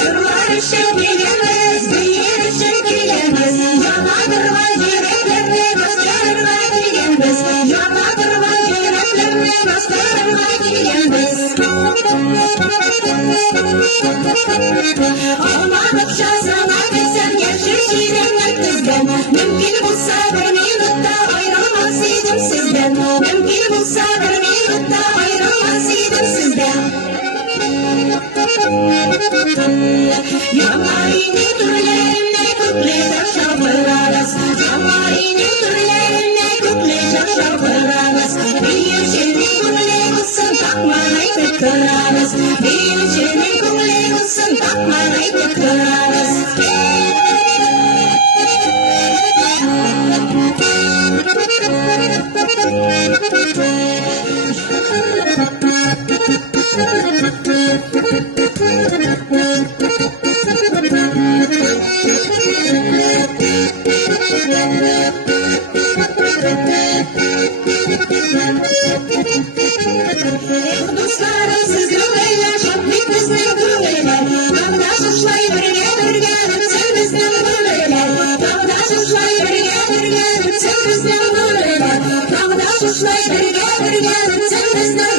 Sırlar şekillemez, büyür şekillemez. Yanadırlar yüreklerine gösterirler gelmez. Yanadırlar yüreklerine gösterirler gelmez. Olmadıkça sana desem gerçek şiirinle kızdım. Mümkün bulsa bir minutta ayrılmazsaydım sizden. Mümkün bulsa bir minutta ayrılmazsaydım sizden. Yanarını türlerine kutlayacak şarkılarız. Yanarını türlerine kutlayacak şarkılarız. Bir şirin kumle kılsın takmayı tıkırarız. Bir şirin kumle kılsın takmayı tıkırarız. Dostlarım siz güveyler, şaplik bizden güveyler. Dağda suçlay birge birgenim, sen bizden güveyler. Dağda suçlay birge birgenim, sen bizden güveyler. Dağda suçlay birge birgenim, sen bizden